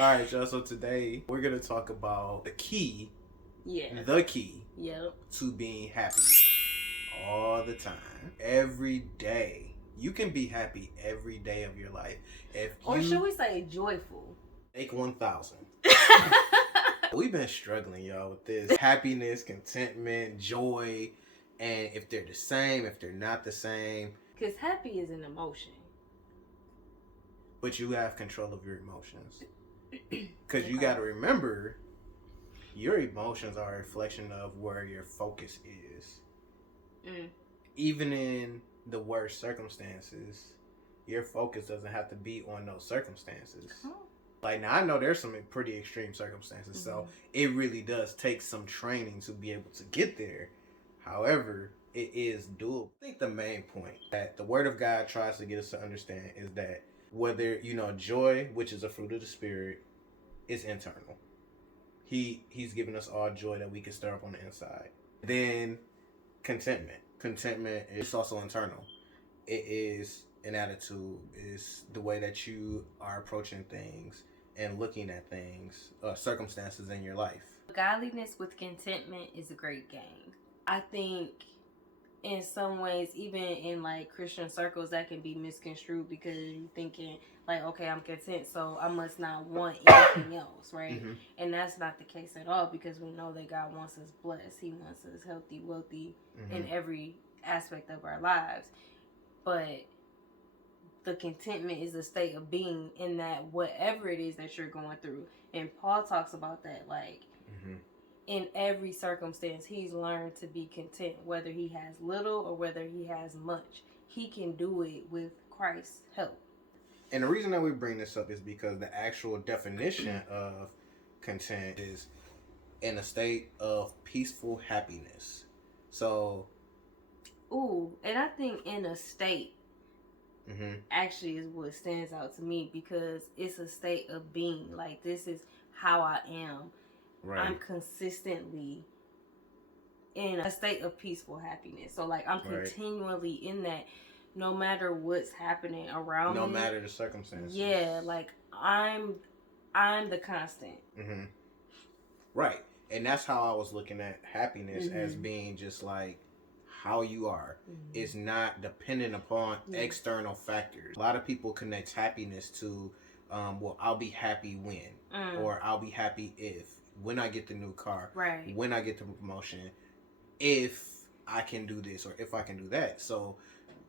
All right, y'all. So today we're gonna talk about the key. Yeah. The key. Yep. To being happy all the time, every day. You can be happy every day of your life. Or should we say joyful? Make 1,000. We've been struggling, y'all, with this happiness, contentment, joy, and if they're the same, if they're not the same. Because happy is an emotion. But you have control of your emotions. Because you got to remember, your emotions are a reflection of where your focus is. Even in the worst circumstances, your focus doesn't have to be on those circumstances. Like, now I know there's some pretty extreme circumstances, so it really does take some training to be able to get there. However, it is doable. I think the main point that the Word of God tries to get us to understand is that whether, joy, which is a fruit of the Spirit, is internal. He's given us all joy that we can stir up on the inside. Then contentment. Contentment is also internal. It is an attitude, is the way that you are approaching things and looking at things, circumstances in your life. Godliness with contentment is a great game. I think in some ways, even in like Christian circles, that can be misconstrued because you're thinking like, okay, I'm content, so I must not want anything else, right? And that's not the case at all, because we know that God wants us blessed. He wants us healthy, wealthy in every aspect of our lives. But the contentment is a state of being in that whatever it is that you're going through. And Paul talks about that, like, in every circumstance, he's learned to be content, whether he has little or whether he has much. He can do it with Christ's help. And the reason that we bring this up is because the actual definition of content is in a state of peaceful happiness. So, and I think in a state actually is what stands out to me, because it's a state of being. Like, this is how I am. Right. I'm consistently in a state of peaceful happiness. So, like, I'm continually in that, no matter what's happening around me. No matter the circumstances. Yeah, like, I'm the constant. Right. And that's how I was looking at happiness, as being just like how you are. It's not dependent upon external factors. A lot of people connect happiness to, well, I'll be happy when, or I'll be happy if, when I get the new car, when I get the promotion, if I can do this or if I can do that. So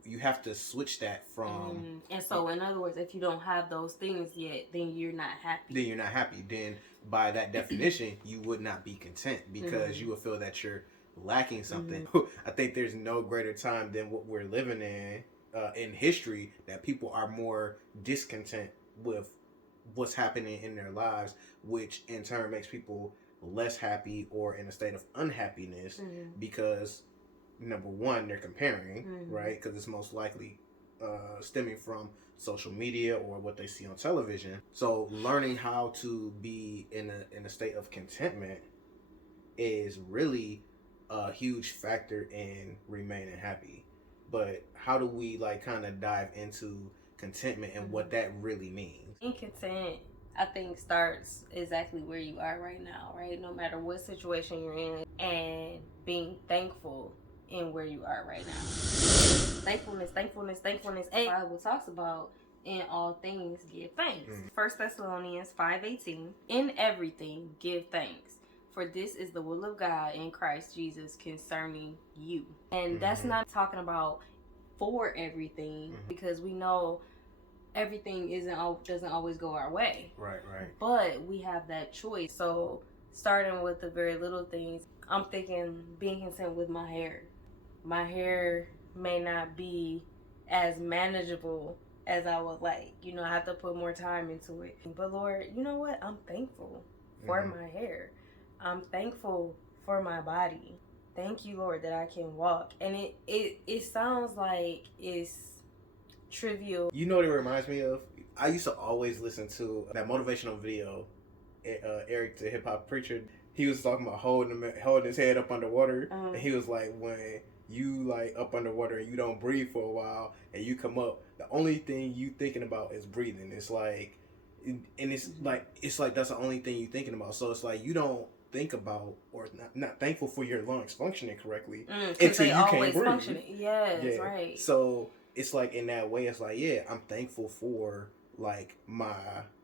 you have to switch that from... And so, in other words, if you don't have those things yet, then you're not happy. Then by that definition, you would not be content, because you would feel that you're lacking something. I think there's no greater time than what we're living in history, that people are more discontent with what's happening in their lives, which in turn makes people less happy or in a state of unhappiness, because number one, they're comparing, right? Because it's most likely stemming from social media or what they see on television. So learning how to be in a state of contentment is really a huge factor in remaining happy. But how do we like kind of dive into contentment and what that really means? Being content, I think, starts exactly where you are right now, right? No matter what situation you're in, and being thankful in where you are right now. Thankfulness. And the Bible talks about, in all things give thanks. 1 Thessalonians 5:18, in everything give thanks, for this is the will of God in Christ Jesus concerning you. And that's not talking about for everything, because we know everything doesn't always go our way. Right. But we have that choice. So starting with the very little things, I'm thinking being content with my hair. My hair may not be as manageable as I would like. I have to put more time into it. But Lord, you know what? I'm thankful for my hair. I'm thankful for my body. Thank you, Lord, that I can walk. And it sounds like it's trivial. You know what it reminds me of? I used to always listen to that motivational video, Eric the hip hop preacher. He was talking about holding his head up underwater, and he was like, when you like up underwater and you don't breathe for a while and you come up, the only thing you thinking about is breathing. It's like And it's like that's the only thing you're thinking about. So it's like you don't think about or not thankful for your lungs functioning correctly until you can't breathe. Functioning. Yes, Yeah. right. So it's like in that way, it's like, yeah, I'm thankful for like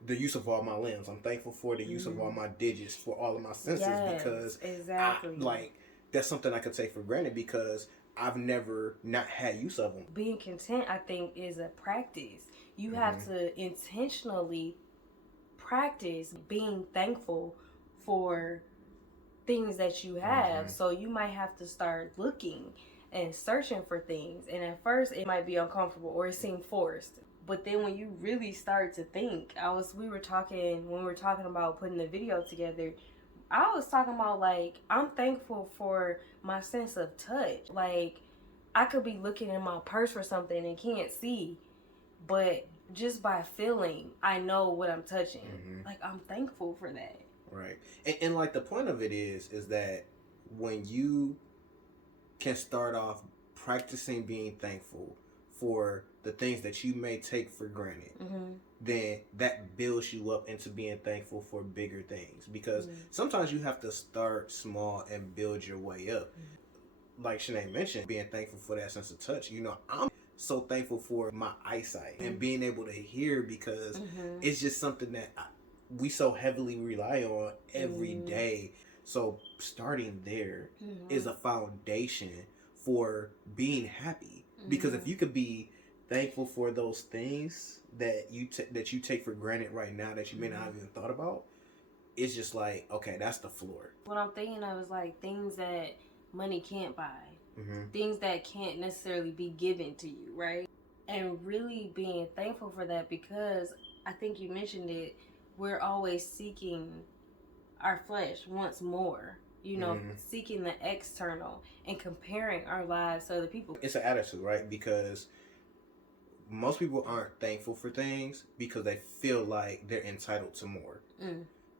the use of all my limbs. I'm thankful for the use of all my digits, for all of my senses, because exactly. That's something I could take for granted because I've never not had use of them. Being content, I think, is a practice. You have to intentionally practice being thankful for things that you have. So you might have to start looking and searching for things. And at first it might be uncomfortable or it seemed forced. But then when you really start to think, when we were talking about putting the video together, I was talking about like, I'm thankful for my sense of touch. Like, I could be looking in my purse for something and can't see, but just by feeling, I know what I'm touching. Like, I'm thankful for that. Right. And like the point of it is that when you can start off practicing being thankful for the things that you may take for granted, then that builds you up into being thankful for bigger things. Because sometimes you have to start small and build your way up. Like Shanae mentioned, being thankful for that sense of touch. You know, I'm so thankful for my eyesight and being able to hear, because it's just something that we so heavily rely on every day. So starting there is a foundation for being happy. Because if you could be thankful for those things that you take for granted right now that you may not have even thought about, it's just like, okay, that's the floor. What I'm thinking of is like things that money can't buy, things that can't necessarily be given to you, right? And really being thankful for that, because I think you mentioned it, we're always seeking our flesh wants more, you know, seeking the external and comparing our lives to other people. It's an attitude, right? Because most people aren't thankful for things because they feel like they're entitled to more.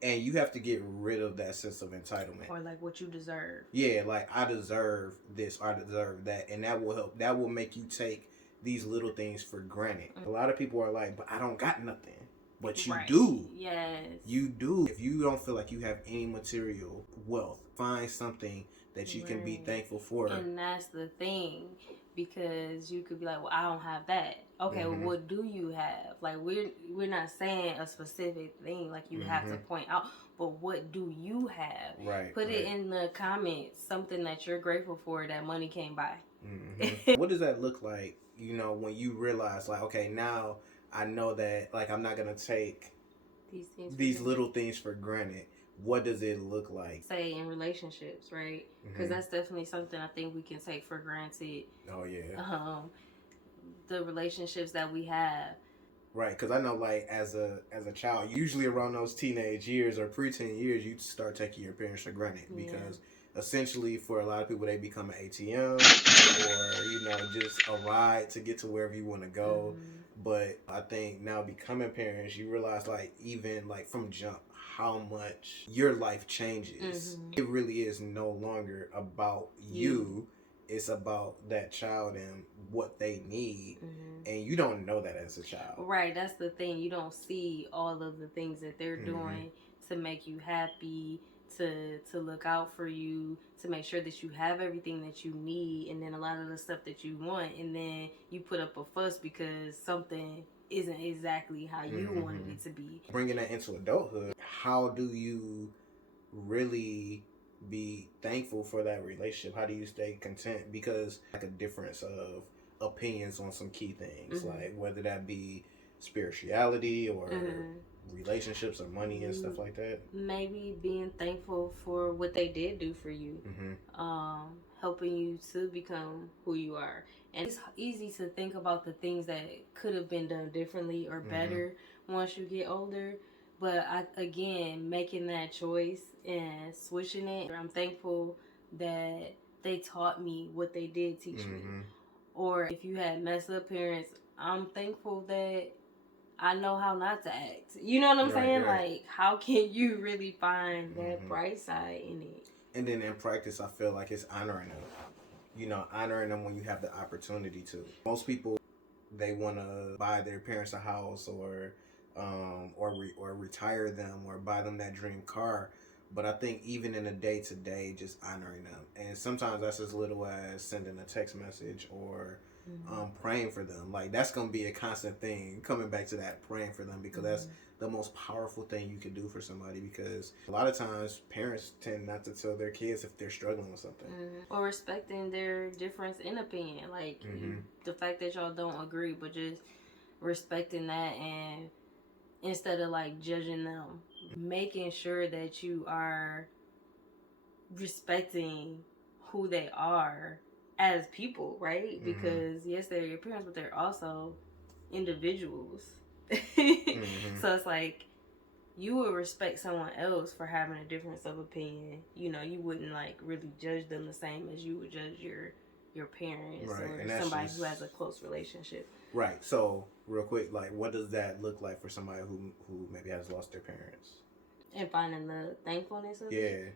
And you have to get rid of that sense of entitlement. Or like what you deserve. Yeah, like I deserve this, I deserve that. And that will help. That will make you take these little things for granted. A lot of people are like, but I don't got nothing. But you do. Yes. You do. If you don't feel like you have any material wealth, find something that you can be thankful for. And that's the thing. Because you could be like, well, I don't have that. Okay, well, what do you have? Like, we're not saying a specific thing. Like, you have to point out, but what do you have? Right. Put it in the comments, something that you're grateful for that money can't buy. What does that look like, you know, when you realize, like, okay, now I know that, like, I'm not going to take these little things for granted. What does it look like? Say in relationships, right? Because that's definitely something I think we can take for granted. Oh, yeah. The relationships that we have. Right, because I know, like, as a child, usually around those teenage years or preteen years, you start taking your parents for granted. Because essentially, for a lot of people, they become an ATM or, you know, just a ride to get to wherever you want to go. But I think now becoming parents, you realize, like, even, like, from jump, how much your life changes. It really is no longer about you. It's about that child and what they need. And you don't know that as a child. Right, that's the thing. You don't see all of the things that they're doing to make you happy, to look out for you, to make sure that you have everything that you need, and then a lot of the stuff that you want, and then you put up a fuss because something isn't exactly how you wanted it to be. Bringing that into adulthood, how do you really be thankful for that relationship? How do you stay content? Because like a difference of opinions on some key things, like whether that be spirituality or relationships or money and stuff like that. Maybe being thankful for what they did do for you, helping you to become who you are. And it's easy to think about the things that could have been done differently or better once you get older. But again, making that choice and switching it, I'm thankful that they taught me what they did teach me. Or if you had messed up parents, I'm thankful that I know how not to act. You know what I'm saying? Right. Like, how can you really find that bright side in it? And then in practice, I feel like it's honoring them. You know, honoring them when you have the opportunity to. Most people, they want to buy their parents a house or or retire them or buy them that dream car. But I think even in the day to day, just honoring them, and sometimes that's as little as sending a text message or praying for them. Like that's gonna be a constant thing. Coming back to that, praying for them, because that's the most powerful thing you can do for somebody. Because a lot of times parents tend not to tell their kids if they're struggling with something, or respecting their difference in opinion. Like the fact that y'all don't agree, but just respecting that, and instead of like judging them, making sure that you are respecting who they are as people, right? Because yes, they're your parents, but they're also individuals. So it's like you would respect someone else for having a difference of opinion. You know, you wouldn't like really judge them the same as you would judge your parents, right, or somebody who has a close relationship. Right. So real quick, like what does that look like for somebody who maybe has lost their parents? And finding the thankfulness of it.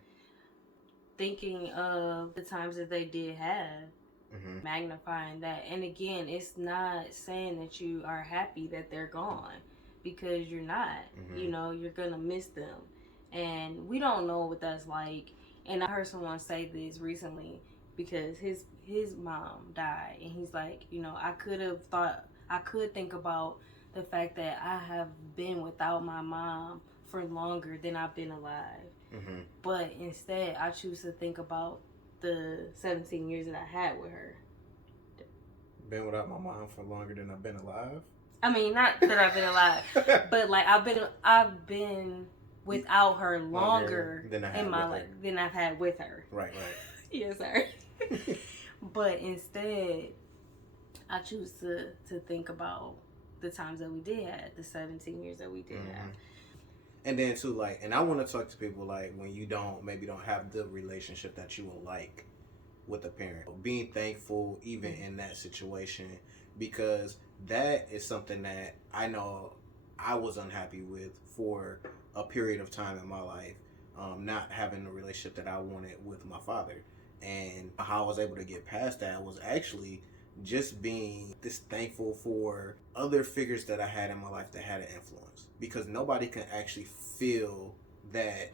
Thinking of the times that they did have. Magnifying that. And again, it's not saying that you are happy that they're gone, because you're not. You know, you're gonna miss them, and we don't know what that's like. And I heard someone say this recently, because his mom died, and he's like, you know, I could think about the fact that I have been without my mom for longer than I've been alive, but instead I choose to think about the 17 years that I had with her. Been without my mom for longer than I've been alive? I mean, not that I've been alive, but like I've been without her longer in my life than I've had with her. Right. Yes, sir. But instead, I choose to think about the times that we did have, the 17 years that we did have. And then too, like, and I want to talk to people like when you don't have the relationship that you would like with a parent. Being thankful even in that situation, because that is something that I know I was unhappy with for a period of time in my life, not having the relationship that I wanted with my father. And how I was able to get past that was actually just being this thankful for other figures that I had in my life that had an influence, because nobody can actually fill that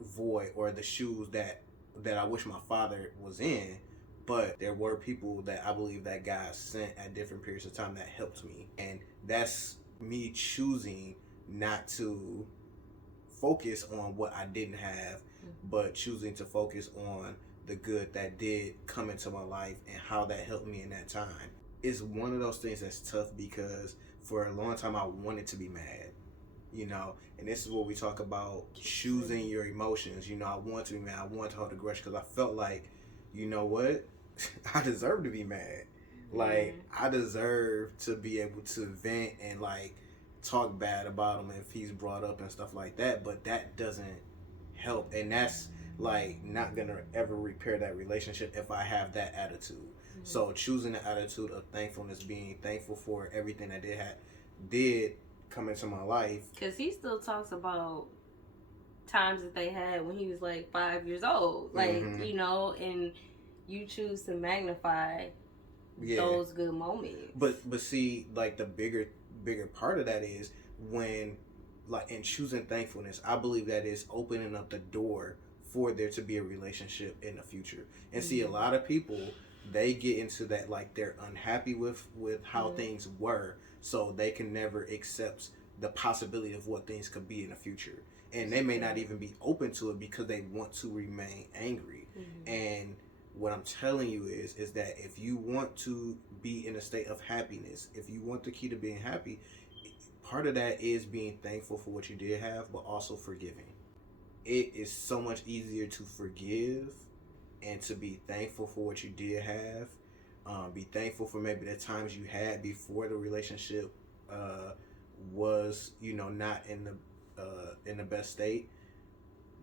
void or the shoes that I wish my father was in. But there were people that I believe that God sent at different periods of time that helped me, and that's me choosing not to focus on what I didn't have, but choosing to focus on the good that did come into my life and how that helped me in that time. It's one of those things that's tough, because for a long time I wanted to be mad, you know, and this is what we talk about, choosing your emotions. You know, I want to be mad, I want to hold a grudge, because I felt like, you know what, I deserve to be mad. Like, I deserve to be able to vent and like talk bad about him if he's brought up and stuff like that, but that doesn't help, and that's like not gonna ever repair that relationship if I have that attitude. So choosing the attitude of thankfulness, being thankful for everything that did come into my life. Because he still talks about times that they had when he was like 5 years old, like you know, and you choose to magnify those good moments. But see, like the bigger part of that is when, like, in choosing thankfulness, I believe that is opening up the door for there to be a relationship in the future. And see, a lot of people, they get into that, like, they're unhappy with how things were, so they can never accept the possibility of what things could be in the future. And they may not even be open to it because they want to remain angry. And what I'm telling you is that if you want to be in a state of happiness, if you want the key to being happy, part of that is being thankful for what you did have, but also forgiving. It is so much easier to forgive and to be thankful for what you did have. Be thankful for maybe the times you had before the relationship was, you know, not in the best state.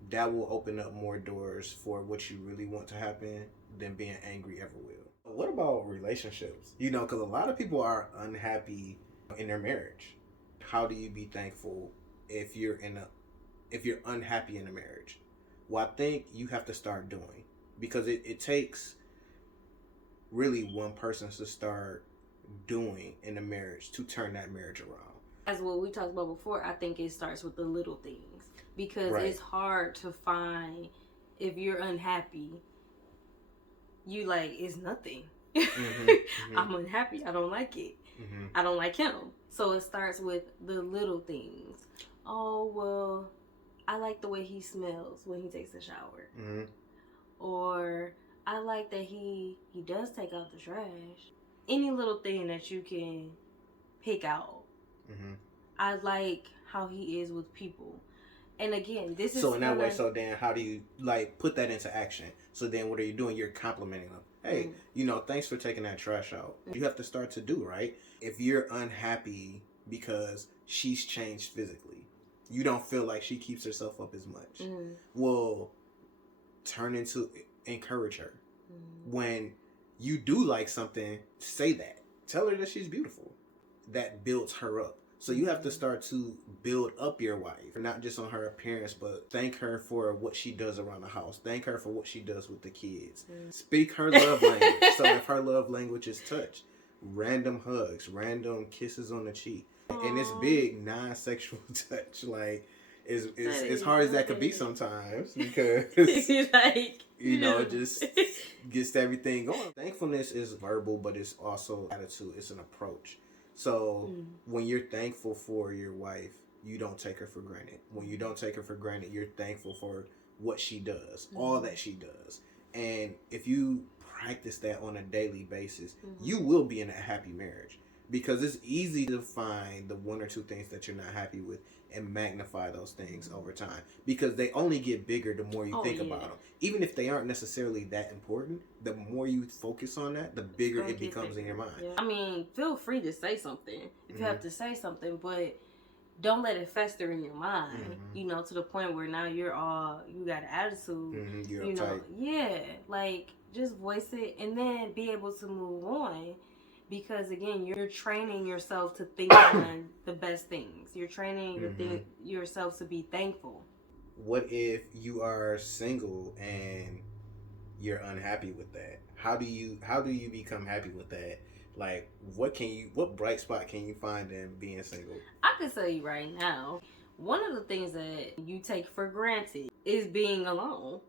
That will open up more doors for what you really want to happen than being angry ever will. What about relationships? You know, because a lot of people are unhappy in their marriage. How do you be thankful if you're unhappy in a marriage? Well, I think you have to start doing, because it takes really one person to start doing in a marriage to turn that marriage around. As what we talked about before, I think it starts with the little things. Because Right. it's hard to find, if you're unhappy, you like, it's nothing. I'm unhappy. I don't like it. I don't like him. So it starts with the little things. Oh, well, I like the way he smells when he takes a shower. Or I like that he does take out the trash. Any little thing that you can pick out. I like how he is with people. And again, this is so in that way. So then, how do you like put that into action? So then, what are you doing? You're complimenting them. Hey, thanks for taking that trash out. You have to start to do right. If you're unhappy because she's changed physically, you don't feel like she keeps herself up as much. Well, turn into encourage her. When you do like something, say that. Tell her that she's beautiful. That builds her up. So you have to start to build up your wife, not just on her appearance, but thank her for what she does around the house. Thank her for what she does with the kids. Speak her love language. So if her love language is touch, random hugs, random kisses on the cheek, and it's big non-sexual touch. Like as hard as that could be sometimes, because like, it just gets everything going. Thankfulness is verbal, but it's also attitude. It's an approach. So when you're thankful for your wife, you don't take her for granted. When you don't take her for granted, you're thankful for what she does, all that she does. And if you practice that on a daily basis, you will be in a happy marriage. Because it's easy to find the one or two things that you're not happy with and magnify those things over time. Because they only get bigger the more you think about them. Even if they aren't necessarily that important, the more you focus on that, the bigger it becomes in your mind. Yeah. I mean, feel free to say something if you have to say something, but don't let it fester in your mind, to the point where now you got an attitude. You're uptight. Yeah, like, just voice it and then be able to move on. Because again, you're training yourself to think on the best things. You're training yourself to be thankful. What if you are single and you're unhappy with that? How do you become happy with that? Like, what bright spot can you find in being single? I can tell you right now, one of the things that you take for granted is being alone.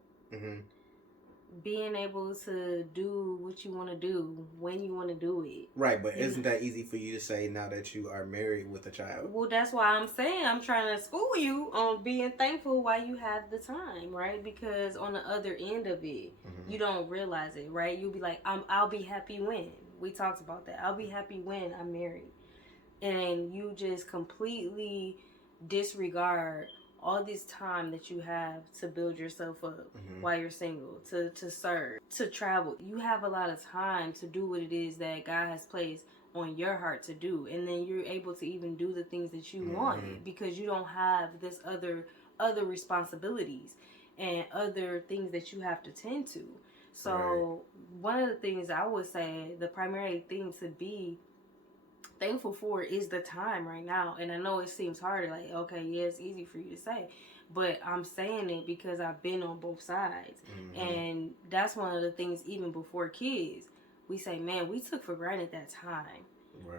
Being able to do what you want to do when you want to do it. Right, but isn't that easy for you to say now that you are married with a child? Well, that's why I'm saying I'm trying to school you on being thankful while you have the time, right? Because on the other end of it, you don't realize it, right? You'll be like, I'll be happy when. We talked about that. I'll be happy when I'm married. And you just completely disregard all this time that you have to build yourself up while you're single, to serve, to travel. You have a lot of time to do what it is that God has placed on your heart to do, and then you're able to even do the things that you want because you don't have this other responsibilities and other things that you have to tend to. So one of the things I would say, the primary thing to be thankful for is the time right now. And I know it seems harder, like, okay, yeah, it's easy for you to say, but I'm saying it because I've been on both sides. And that's one of the things, even before kids, we say, man, we took for granted that time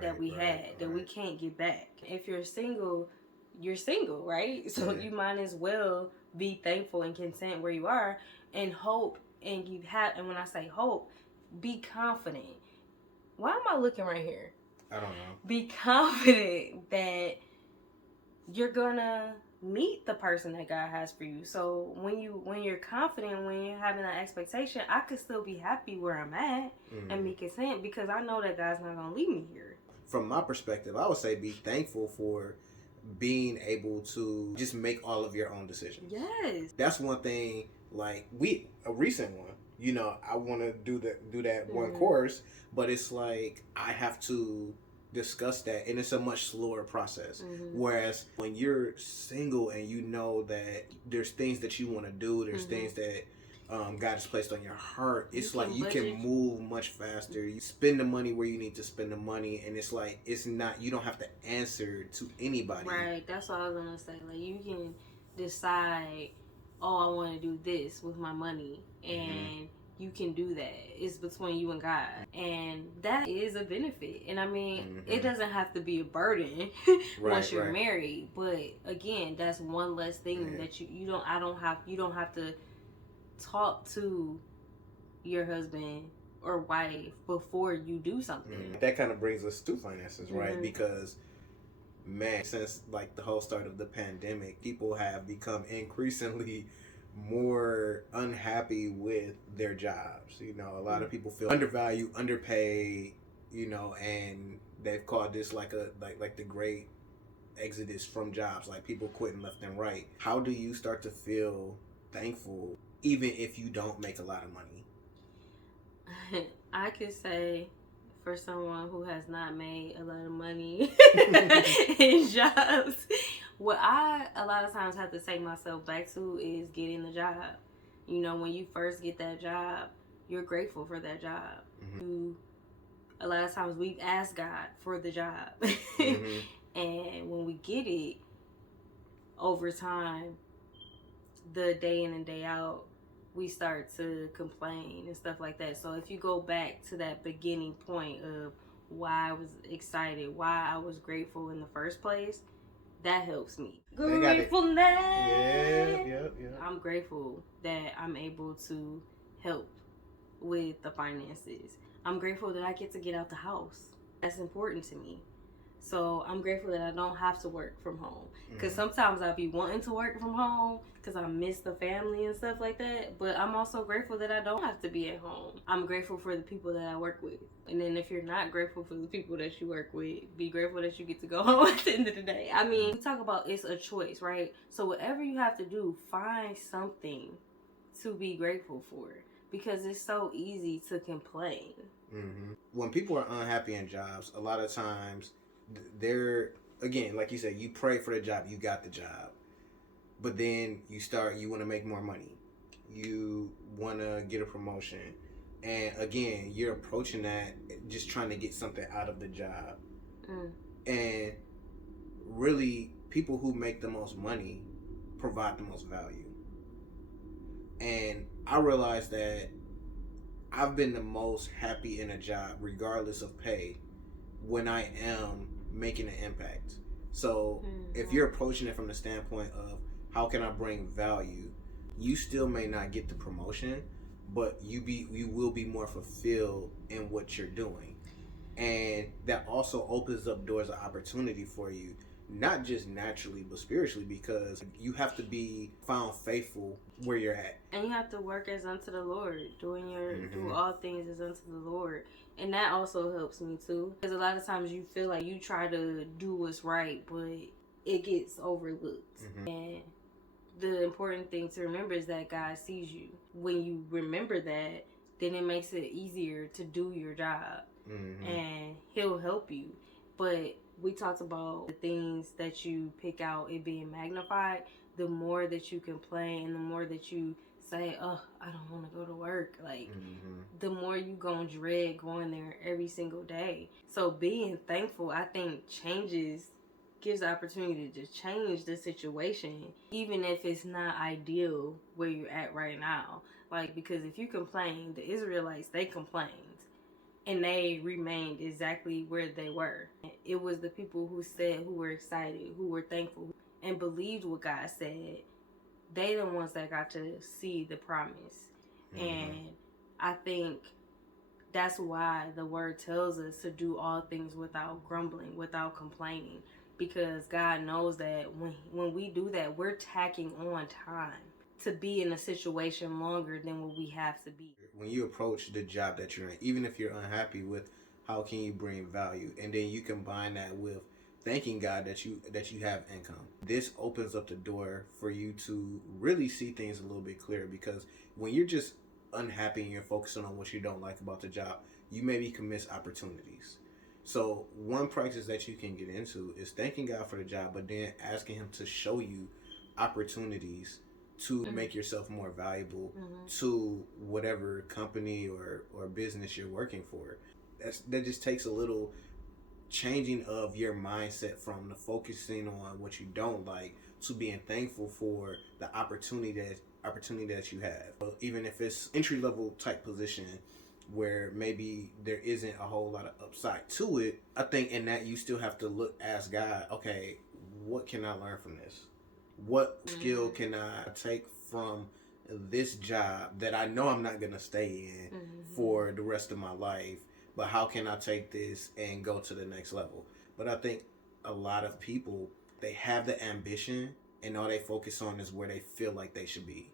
that we had that we can't get back. If you're single, you're single, right? So you might as well be thankful and content where you are, and hope. And when I say hope, be confident. Why am I looking right here? I don't know. Be confident that you're gonna meet the person that God has for you. So when you're confident, when you're having that expectation, I could still be happy where I'm at and be content because I know that God's not gonna leave me here. From my perspective, I would say be thankful for being able to just make all of your own decisions. Yes. That's one thing. Like a recent one. I want to do that one course, but it's like I have to discuss that, and it's a much slower process. Whereas when you're single and you know that there's things that you want to do, there's things that God has placed on your heart, it's like you can move much faster. You spend the money where you need to spend the money, and it's like you don't have to answer to anybody. Right, that's what I was gonna say. Like, you can decide, oh, I want to do this with my money, and you can do that. It's between you and God. And that is a benefit. And I mean, it doesn't have to be a burden once you're married. But again, that's one less thing that you don't have to talk to your husband or wife before you do something. That kind of brings us to finances, right? Because man, since like the whole start of the pandemic, people have become increasingly more unhappy with their jobs. You know, a lot of people feel undervalued, underpaid, you know, and they've called this like the great exodus from jobs, like people quitting left and right. How do you start to feel thankful even if you don't make a lot of money? I could say, for someone who has not made a lot of money in jobs, what I a lot of times have to take myself back to is getting the job. You know, when you first get that job, you're grateful for that job. A lot of times we've asked God for the job. And when we get it, over time, the day in and day out, we start to complain and stuff like that. So if you go back to that beginning point of why I was excited, why I was grateful in the first place, that helps me. Gratefulness. Yeah. I'm grateful that I'm able to help with the finances. I'm grateful that I get to get out the house. That's important to me. So I'm grateful that I don't have to work from home. Because sometimes I'll be wanting to work from home because I miss the family and stuff like that. But I'm also grateful that I don't have to be at home. I'm grateful for the people that I work with. And then if you're not grateful for the people that you work with, be grateful that you get to go home at the end of the day. I mean, we talk about it's a choice, right? So whatever you have to do, find something to be grateful for. Because it's so easy to complain. When people are unhappy in jobs, a lot of times they're, again, like you said, you pray for the job, you got the job, but then you want to make more money, you want to get a promotion, and again, you're approaching that just trying to get something out of the job. And really, people who make the most money provide the most value. And I realized that I've been the most happy in a job, regardless of pay, when I am making an impact. So if you're approaching it from the standpoint of how can I bring value, you still may not get the promotion, but you will be more fulfilled in what you're doing. And that also opens up doors of opportunity for you, not just naturally but spiritually, because you have to be found faithful where you're at. And you have to work as unto the Lord, do all things as unto the Lord. And that also helps me too, because a lot of times you feel like you try to do what's right, but it gets overlooked. And the important thing to remember is that God sees you. When you remember that, then it makes it easier to do your job. And He'll help you. But we talked about the things that you pick out, it being magnified. The more that you complain and the more that you say, oh, I don't want to go to work, like the more you gonna dread going there every single day. So being thankful, I think, gives the opportunity to change the situation, even if it's not ideal where you're at right now. Like, because if you complain, the Israelites, they complained and they remained exactly where they were. It was the people who were excited, who were thankful and believed what God said. They the ones that got to see the promise. And I think that's why the word tells us to do all things without grumbling, without complaining. Because God knows that when we do that, we're tacking on time to be in a situation longer than what we have to be. When you approach the job that you're in, even if you're unhappy with how can you bring value, and then you combine that with thanking God that you have income, this opens up the door for you to really see things a little bit clearer. Because when you're just unhappy and you're focusing on what you don't like about the job, you maybe can miss opportunities. So one practice that you can get into is thanking God for the job, but then asking Him to show you opportunities to make yourself more valuable to whatever company or business you're working for. That just takes a little changing of your mindset from the focusing on what you don't like to being thankful for the opportunity that you have. Even if it's entry level type position where maybe there isn't a whole lot of upside to it, I think in that you still have to ask God, okay, what can I learn from this? What skill can I take from this job that I know I'm not gonna stay in for the rest of my life, but how can I take this and go to the next level? But I think a lot of people, they have the ambition and all they focus on is where they feel like they should be.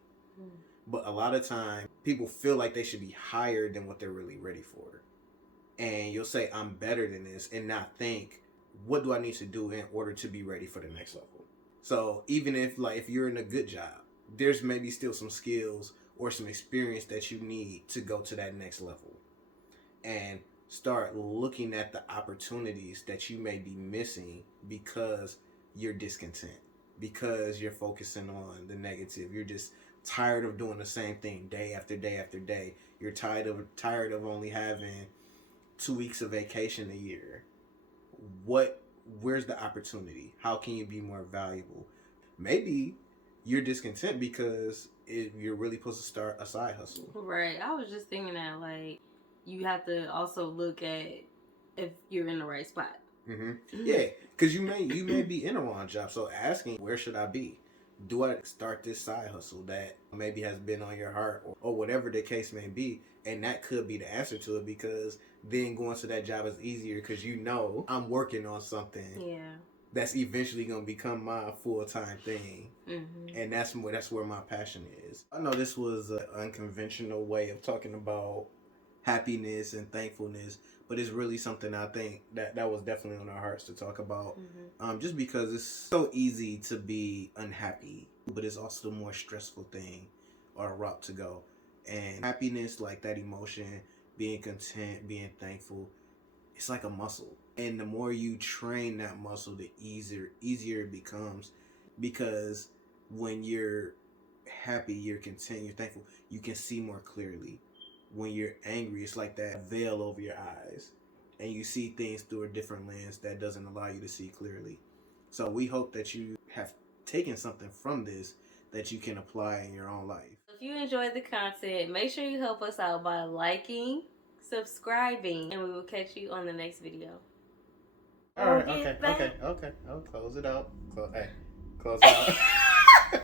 But a lot of time, people feel like they should be higher than what they're really ready for. And you'll say, I'm better than this, and not think, what do I need to do in order to be ready for the next level? So even if you're in a good job, there's maybe still some skills or some experience that you need to go to that next level. And start looking at the opportunities that you may be missing because you're discontent, because you're focusing on the negative. You're just tired of doing the same thing day after day after day. You're tired of only having 2 weeks of vacation a year. Where's the opportunity? How can you be more valuable? Maybe you're discontent because you're really supposed to start a side hustle. Right. I was just thinking that, like, you have to also look at if you're in the right spot. Yeah, because you may be in a wrong job. So asking, where should I be? Do I start this side hustle that maybe has been on your heart, or whatever the case may be? And that could be the answer to it, because then going to that job is easier because you know I'm working on something that's eventually going to become my full-time thing. And that's where my passion is. I know this was an unconventional way of talking about happiness and thankfulness, but it's really something I think that was definitely on our hearts to talk about. Just because it's so easy to be unhappy, but it's also the more stressful thing or a route to go. And happiness, like that emotion, being content, being thankful, it's like a muscle. And the more you train that muscle, the easier it becomes, because when you're happy, you're content, you're thankful, you can see more clearly. When you're angry, it's like that veil over your eyes, and you see things through a different lens that doesn't allow you to see clearly. So we hope that you have taken something from this that you can apply in your own life. If you enjoyed the content, make sure you help us out by liking, subscribing, and we will catch you on the next video. All right, okay. I'll close it out. Close it out.